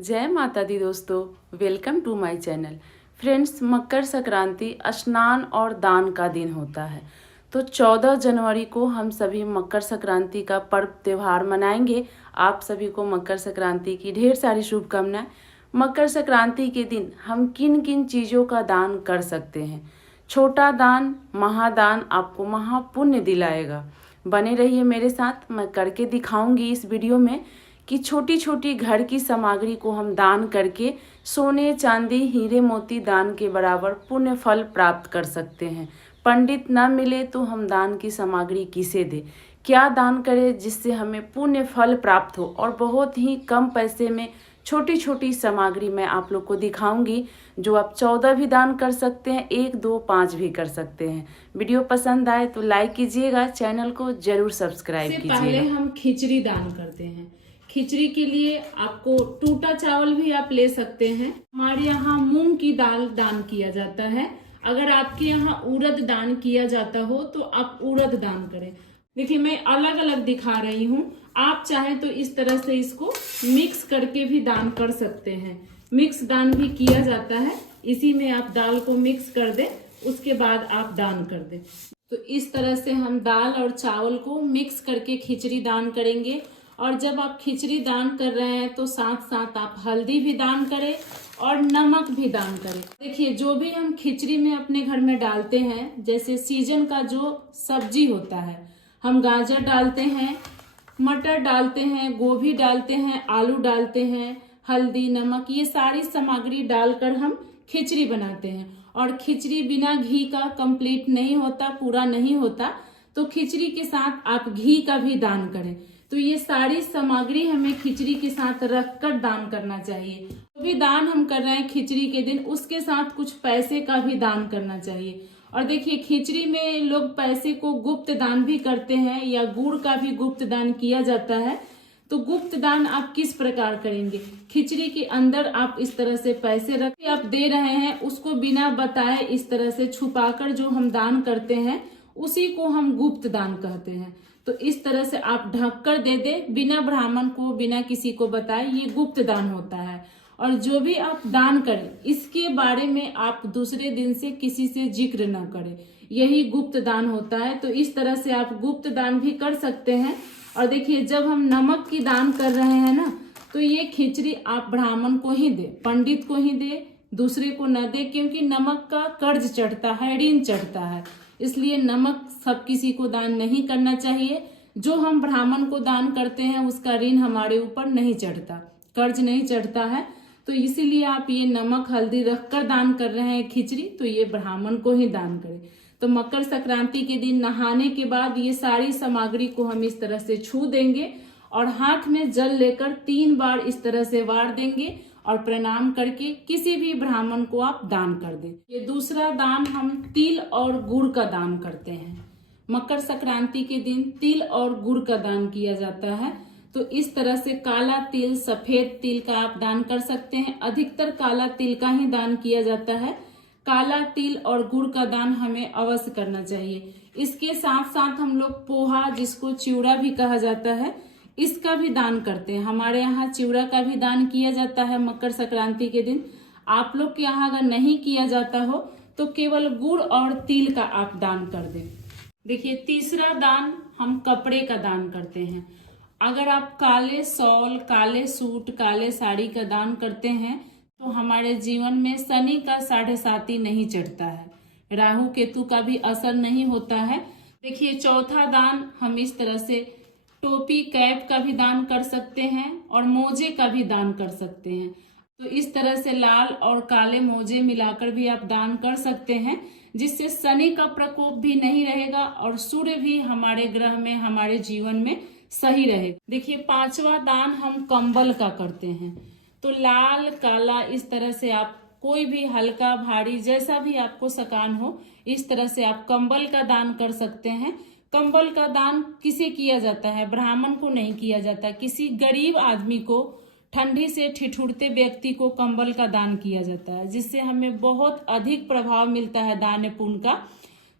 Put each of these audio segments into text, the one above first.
जय माता दी दोस्तों, welcome to my channel. Friends, Makar Sankranti स्नान और दान का दिन होता है। तो 14 जनवरी को हम सभी मकर संक्रांति का पर्व त्यौहार मनाएंगे। आप सभी को मकर संक्रांति की ढेर सारी शुभकामनाएं। मकर संक्रांति के दिन हम किन किन चीज़ों का दान कर सकते हैं? छोटा दान महादान आपको महापुण्य दिलाएगा। बने रहिए मेरे साथ, मैं करके दिखाऊंगी इस वीडियो में कि छोटी छोटी घर की सामग्री को हम दान करके सोने चांदी हीरे मोती दान के बराबर पुण्य फल प्राप्त कर सकते हैं। पंडित न मिले तो हम दान की सामग्री किसे दें, क्या दान करें जिससे हमें पुण्य फल प्राप्त हो, और बहुत ही कम पैसे में छोटी छोटी सामग्री मैं आप लोग को दिखाऊंगी जो आप 14 भी दान कर सकते हैं, 1, 2, 5 भी कर सकते हैं। वीडियो पसंद आए तो लाइक कीजिएगा, चैनल को जरूर सब्सक्राइब कीजिएगा। पहले हम खिचड़ी दान करते हैं। खिचड़ी के लिए आपको टूटा चावल भी आप ले सकते हैं। हमारे यहाँ मूंग की दाल दान किया जाता है। अगर आपके यहाँ उड़द दान किया जाता हो तो आप उड़द दान करें। देखिए, मैं अलग अलग दिखा रही हूँ। आप चाहे तो इस तरह से इसको मिक्स करके भी दान कर सकते हैं। मिक्स दान भी किया जाता है। इसी में आप दाल को मिक्स कर दें, उसके बाद आप दान कर दें। तो इस तरह से हम दाल और चावल को मिक्स करके खिचड़ी दान करेंगे। और जब आप खिचड़ी दान कर रहे हैं तो साथ साथ आप हल्दी भी दान करें और नमक भी दान करें। देखिए, जो भी हम खिचड़ी में अपने घर में डालते हैं, जैसे सीजन का जो सब्जी होता है, हम गाजर डालते हैं, मटर डालते हैं, गोभी डालते हैं, आलू डालते हैं, हल्दी नमक, ये सारी सामग्री डालकर हम खिचड़ी बनाते हैं। और खिचड़ी बिना घी का कंप्लीट नहीं होता, पूरा नहीं होता। तो खिचड़ी के साथ आप घी का भी दान करें। तो ये सारी सामग्री हमें खिचड़ी के साथ रखकर दान करना चाहिए। जो भी दान हम कर रहे हैं खिचड़ी के दिन, उसके साथ कुछ पैसे का भी दान करना चाहिए। और देखिए, खिचड़ी में लोग पैसे को गुप्त दान भी करते हैं, या गुड़ का भी गुप्त दान किया जाता है। तो गुप्त दान आप किस प्रकार करेंगे? खिचड़ी के अंदर आप इस तरह से पैसे रख के आप दे रहे हैं, उसको बिना बताए इस तरह से छुपाकर जो हम दान करते हैं, उसी को हम गुप्त दान कहते हैं। तो इस तरह से आप ढक कर दे दे, बिना ब्राह्मण को, बिना किसी को बताए, ये गुप्त दान होता है। और जो भी आप दान करें, इसके बारे में आप दूसरे दिन से किसी से जिक्र न करें, यही गुप्त दान होता है। तो इस तरह से आप गुप्त दान भी कर सकते हैं। और देखिए, जब हम नमक की दान कर रहे हैं ना, तो ये खिचड़ी आप ब्राह्मण को ही दे, पंडित को ही दे, दूसरे को न दे, क्योंकि नमक का कर्ज चढ़ता है, ऋण चढ़ता है। इसलिए नमक सब किसी को दान नहीं करना चाहिए। जो हम ब्राह्मण को दान करते हैं उसका ऋण हमारे ऊपर नहीं चढ़ता, कर्ज नहीं चढ़ता है। तो इसीलिए आप ये नमक हल्दी रखकर दान कर रहे हैं खिचड़ी, तो ये ब्राह्मण को ही दान करें। तो मकर संक्रांति के दिन नहाने के बाद ये सारी सामग्री को हम इस तरह से छू देंगे और हाथ में जल लेकर 3 बार इस तरह से वार देंगे और प्रणाम करके किसी भी ब्राह्मण को आप दान कर दें। ये दूसरा दान हम तिल और गुड़ का दान करते हैं। मकर संक्रांति के दिन तिल और गुड़ का दान किया जाता है। तो इस तरह से काला तिल, सफेद तिल का आप दान कर सकते हैं। अधिकतर काला तिल का ही दान किया जाता है। काला तिल और गुड़ का दान हमें अवश्य करना चाहिए। इसके साथ साथ हम लोग पोहा, जिसको चिवड़ा भी कहा जाता है, इसका भी दान करते हैं। हमारे यहाँ चिवड़ा का भी दान किया जाता है मकर संक्रांति के दिन। आप लोग के यहाँ अगर नहीं किया जाता हो तो केवल गुड़ और तिल का आप दान कर दें। देखिए, तीसरा दान हम कपड़े का दान करते हैं। अगर आप काले शॉल, काले सूट, काले साड़ी का दान करते हैं तो हमारे जीवन में शनि का 7.5 नहीं चढ़ता है, राहु केतु का भी असर नहीं होता है। देखिए, चौथा दान हम इस तरह से टोपी, कैप का भी दान कर सकते हैं और मोजे का भी दान कर सकते हैं। तो इस तरह से लाल और काले मोजे मिलाकर भी आप दान कर सकते हैं, जिससे शनि का प्रकोप भी नहीं रहेगा और सूर्य भी हमारे ग्रह में, हमारे जीवन में सही रहेगा। देखिए, 5वां दान हम कंबल का करते हैं। तो लाल, काला, इस तरह से आप कोई भी हल्का भारी जैसा भी आपको सकान हो, इस तरह से आप कंबल का दान कर सकते हैं। कंबल का दान किसे किया जाता है? ब्राह्मण को नहीं किया जाता, किसी गरीब आदमी को, ठंडी से ठिठुरते व्यक्ति को कंबल का दान किया जाता है, जिससे हमें बहुत अधिक प्रभाव मिलता है दान पुण्य का।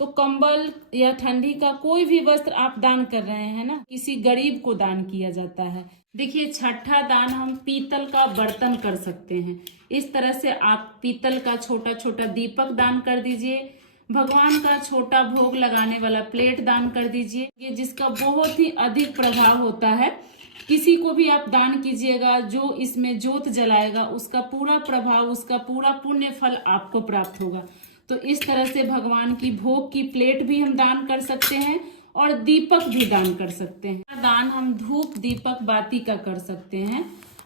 तो कंबल या ठंडी का कोई भी वस्त्र आप दान कर रहे हैं ना, किसी गरीब को दान किया जाता है। देखिए, छठा दान हम पीतल का बर्तन कर सकते हैं। इस तरह से आप पीतल का छोटा छोटा दीपक दान कर दीजिए। भगवान का छोटा भोग लगाने वाला प्लेट दान कर दीजिए, ये जिसका बहुत ही अधिक प्रभाव होता है। किसी को भी आप दान कीजिएगा, जो इसमें जोत जलाएगा उसका पूरा प्रभाव, उसका पूरा पुण्य फल आपको प्राप्त होगा। तो इस तरह से भगवान की भोग की प्लेट भी हम दान कर सकते हैं और दीपक भी दान कर सकते हैं। दान हम धूप, दीपक, बाती का कर सकते हैं।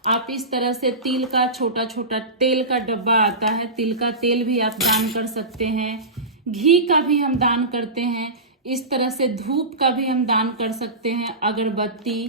आप इस तरह से तिल का छोटा छोटा तेल का डब्बा आता है, तिल का तेल भी आप दान कर सकते हैं। घी का भी हम दान करते हैं। इस तरह से धूप का भी हम दान कर सकते हैं। अगरबत्ती,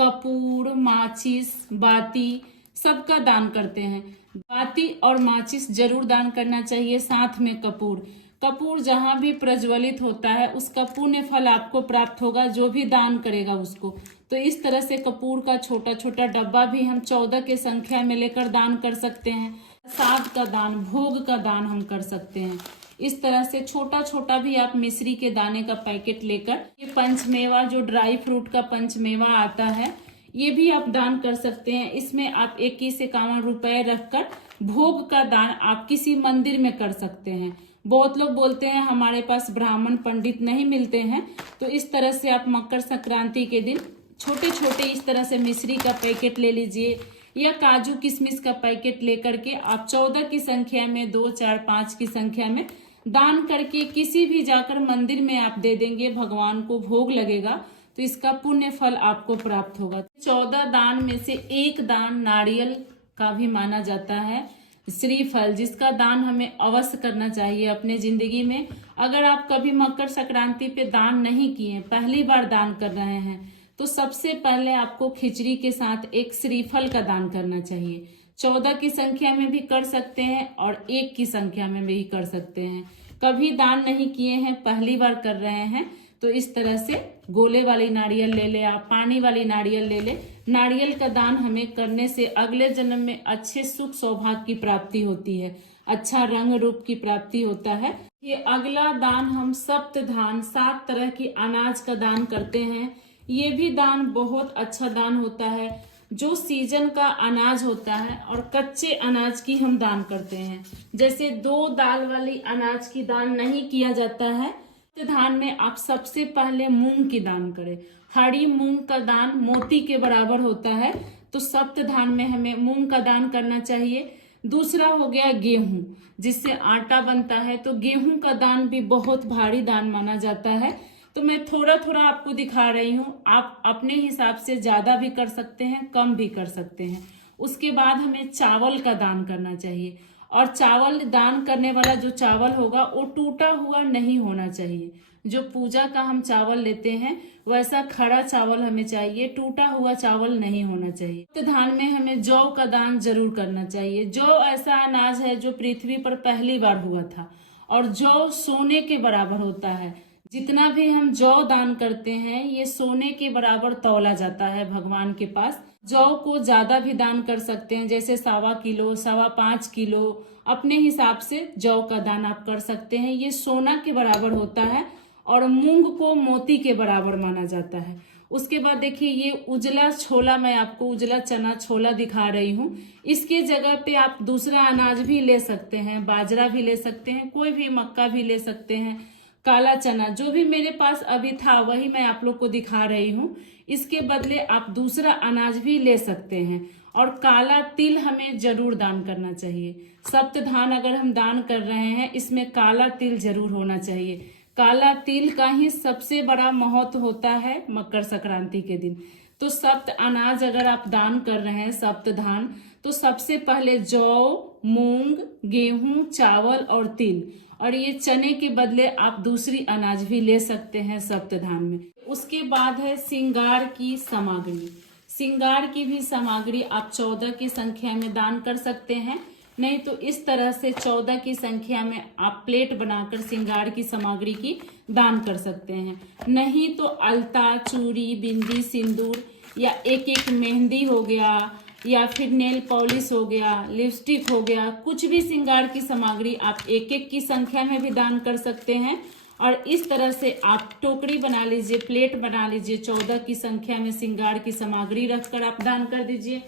कपूर, माचिस, बाती सबका दान करते हैं। बाती और माचिस जरूर दान करना चाहिए, साथ में कपूर। कपूर जहां भी प्रज्वलित होता है उसका पुण्य फल आपको प्राप्त होगा, जो भी दान करेगा उसको। तो इस तरह से कपूर का छोटा छोटा डब्बा भी हम 14 के संख्या में लेकर दान कर सकते हैं। प्रसाद का दान, भोग का दान हम कर सकते हैं। इस तरह से छोटा छोटा भी आप मिश्री के दाने का पैकेट लेकर, ये पंचमेवा जो ड्राई फ्रूट का पंचमेवा आता है, ये भी आप दान कर सकते हैं। इसमें आप 21-51 रुपए रखकर भोग का दान आप किसी मंदिर में कर सकते हैं। बहुत लोग बोलते हैं हमारे पास ब्राह्मण पंडित नहीं मिलते हैं, तो इस तरह से आप मकर संक्रांति के दिन छोटे छोटे इस तरह से मिश्री का पैकेट ले लीजिए या काजू किशमिश का पैकेट लेकर के आप 14 की संख्या में, 2, 4, 5 की संख्या में दान करके किसी भी जाकर मंदिर में आप दे देंगे, भगवान को भोग लगेगा तो इसका पुण्य फल आपको प्राप्त होगा। 14 दान में से एक दान नारियल का भी माना जाता है, श्रीफल, जिसका दान हमें अवश्य करना चाहिए अपने जिंदगी में। अगर आप कभी मकर संक्रांति पे दान नहीं किए, पहली बार दान कर रहे हैं, तो सबसे पहले आपको खिचड़ी के साथ एक श्रीफल का दान करना चाहिए। 14 की संख्या में भी कर सकते हैं और 1 की संख्या में भी कर सकते हैं। कभी दान नहीं किए हैं, पहली बार कर रहे हैं, तो इस तरह से गोले वाली नारियल ले ले, आप पानी वाली नारियल ले ले। नारियल का दान हमें करने से अगले जन्म में अच्छे सुख सौभाग्य की प्राप्ति होती है, अच्छा रंग रूप की प्राप्ति होता है। ये अगला दान हम सप्त धान, 7 तरह की अनाज का दान करते हैं। ये भी दान बहुत अच्छा दान होता है। जो सीजन का अनाज होता है और कच्चे अनाज की हम दान करते हैं। जैसे 2 दाल वाली अनाज की दान नहीं किया जाता है, धान में आप सबसे पहले मूंग की दान करें। हरी मूंग का दान मोती के बराबर होता है, तो सप्त धान में हमें मूंग का दान करना चाहिए। दूसरा हो गया गेहूं, जिससे आटा बनता है, तो गेहूं का दान भी बहुत भारी दान माना जाता है। तो मैं थोड़ा थोड़ा आपको दिखा रही हूँ, आप अपने हिसाब से ज्यादा भी कर सकते हैं, कम भी कर सकते हैं। उसके बाद हमें चावल का दान करना चाहिए, और चावल दान करने वाला जो चावल होगा वो टूटा हुआ नहीं होना चाहिए। जो पूजा का हम चावल लेते हैं वैसा खड़ा चावल हमें चाहिए, टूटा हुआ चावल नहीं होना चाहिए। तो धान में हमें जौ का दान जरूर करना चाहिए। जौ ऐसा अनाज है जो पृथ्वी पर पहली बार हुआ था, और जौ सोने के बराबर होता है। जितना भी हम जौ दान करते हैं ये सोने के बराबर तौला जाता है भगवान के पास। जौ को ज्यादा भी दान कर सकते हैं, जैसे 1.25 किलो, 5.25 किलो, अपने हिसाब से जौ का दान आप कर सकते हैं। ये सोना के बराबर होता है और मूंग को मोती के बराबर माना जाता है। उसके बाद देखिए, ये उजला छोला, मैं आपको उजला चना छोला दिखा रही हूँ। इसके जगह पे आप दूसरा अनाज भी ले सकते हैं, बाजरा भी ले सकते हैं, कोई भी मक्का भी ले सकते हैं, काला चना, जो भी मेरे पास अभी था वही मैं आप लोग को दिखा रही हूँ। इसके बदले आप दूसरा अनाज भी ले सकते हैं। और काला तिल हमें जरूर दान करना चाहिए। सप्त धान अगर हम दान कर रहे हैं, इसमें काला तिल जरूर होना चाहिए। काला तिल का ही सबसे बड़ा महत्व होता है मकर संक्रांति के दिन। तो सप्त अनाज अगर आप दान कर रहे हैं, सप्त धान, तो सबसे पहले जौ, मूंग, गेहूं, चावल और तिल, और ये चने के बदले आप दूसरी अनाज भी ले सकते हैं सप्त धान में। उसके बाद है श्रृंगार की सामग्री। श्रृंगार की भी सामग्री आप 14 की संख्या में दान कर सकते हैं, नहीं तो इस तरह से 14 की संख्या में आप प्लेट बनाकर श्रृंगार की सामग्री की दान कर सकते हैं। नहीं तो अलता, चूड़ी, बिंदी, सिंदूर, या एक मेहंदी हो गया, या फिर नेल पॉलिश हो गया, लिपस्टिक हो गया, कुछ भी श्रृंगार की सामग्री आप 1 की संख्या में भी दान कर सकते हैं। और इस तरह से आप टोकरी बना लीजिए, प्लेट बना लीजिए, 14 की संख्या में श्रृंगार की सामग्री रखकर आप दान कर दीजिए।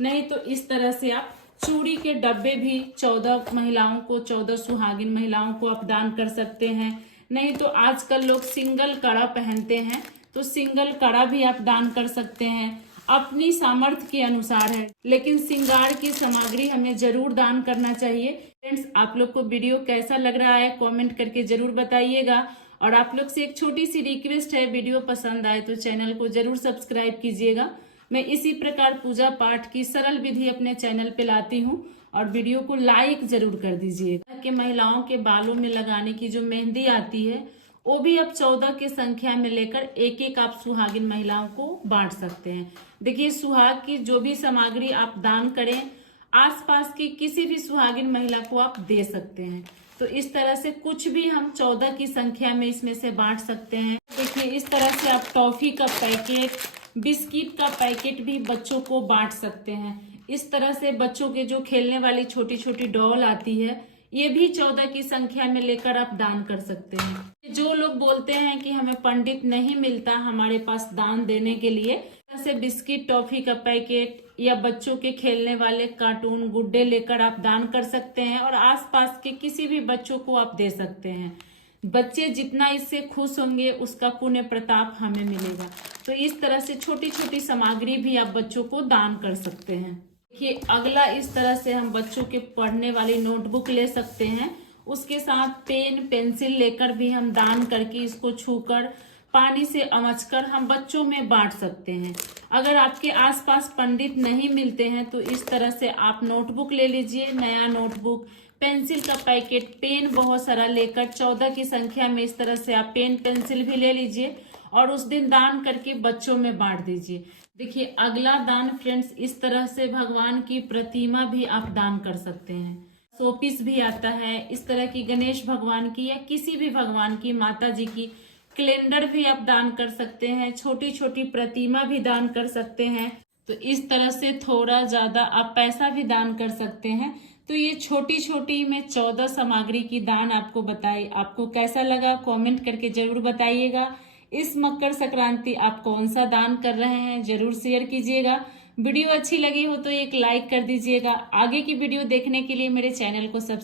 नहीं तो इस तरह से आप चूड़ी के डब्बे भी 14 महिलाओं को, 14 सुहागिन महिलाओं को आप दान कर सकते हैं। नहीं तो आजकल लोग सिंगल कड़ा पहनते हैं, तो सिंगल कड़ा भी आप दान कर सकते हैं, अपनी सामर्थ्य के अनुसार है, लेकिन श्रृंगार की सामग्री हमें जरूर दान करना चाहिए। फ्रेंड्स, आप लोग को वीडियो कैसा लग रहा है कमेंट करके जरूर बताइएगा। और आप लोग से एक छोटी सी रिक्वेस्ट है, वीडियो पसंद आए तो चैनल को जरूर सब्सक्राइब कीजिएगा। मैं इसी प्रकार पूजा पाठ की सरल विधि अपने चैनल पे लाती हूँ, और वीडियो को लाइक जरूर कर दीजिएगा। कि महिलाओं के बालों में लगाने की जो मेहंदी आती है वो भी अब 14 की संख्या में लेकर एक एक आप सुहागिन महिलाओं को बांट सकते हैं। देखिए, सुहाग की जो भी सामग्री आप दान करें, आसपास की किसी भी सुहागिन महिला को आप दे सकते हैं। तो इस तरह से कुछ भी हम 14 की संख्या में इसमें से बांट सकते हैं। देखिए, इस तरह से आप टॉफी का पैकेट, बिस्किट का पैकेट भी बच्चों को बांट सकते हैं। इस तरह से बच्चों के जो खेलने वाली छोटी छोटी डॉल आती है, ये भी 14 की संख्या में लेकर आप दान कर सकते हैं। जो लोग बोलते हैं कि हमें पंडित नहीं मिलता हमारे पास दान देने के लिए, जैसे बिस्किट, टॉफी का पैकेट या बच्चों के खेलने वाले कार्टून, गुड्डे लेकर आप दान कर सकते हैं, और आसपास के किसी भी बच्चों को आप दे सकते हैं। बच्चे जितना इससे खुश होंगे उसका पुण्य प्रताप हमें मिलेगा। तो इस तरह से छोटी छोटी सामग्री भी आप बच्चों को दान कर सकते हैं। देखिए, अगला इस तरह से हम बच्चों के पढ़ने वाली नोटबुक ले सकते हैं, उसके साथ पेन पेंसिल लेकर भी हम दान करके इसको छूकर पानी से अमचकर हम बच्चों में बांट सकते हैं। अगर आपके आसपास पंडित नहीं मिलते हैं तो इस तरह से आप नोटबुक ले लीजिए, नया नोटबुक, पेंसिल का पैकेट, पेन बहुत सारा लेकर 14 की संख्या में इस तरह से आप पेन पेंसिल भी ले लीजिए और उस दिन दान करके बच्चों में बांट दीजिए। देखिए, अगला दान फ्रेंड्स, इस तरह से भगवान की प्रतिमा भी आप दान कर सकते हैं। शोपीस भी आता है, इस तरह की गणेश भगवान की या किसी भी भगवान की, माता जी की कैलेंडर भी आप दान कर सकते हैं, छोटी छोटी प्रतिमा भी दान कर सकते हैं। तो इस तरह से थोड़ा ज्यादा आप पैसा भी दान कर सकते हैं। तो ये छोटी छोटी मैं 14 सामग्री की दान आपको बताई, आपको कैसा लगा कमेंट करके जरूर बताइएगा। इस मकर संक्रांति आप कौन सा दान कर रहे हैं जरूर शेयर कीजिएगा। वीडियो अच्छी लगी हो तो एक लाइक कर दीजिएगा। आगे की वीडियो देखने के लिए मेरे चैनल को सब्सक्राइब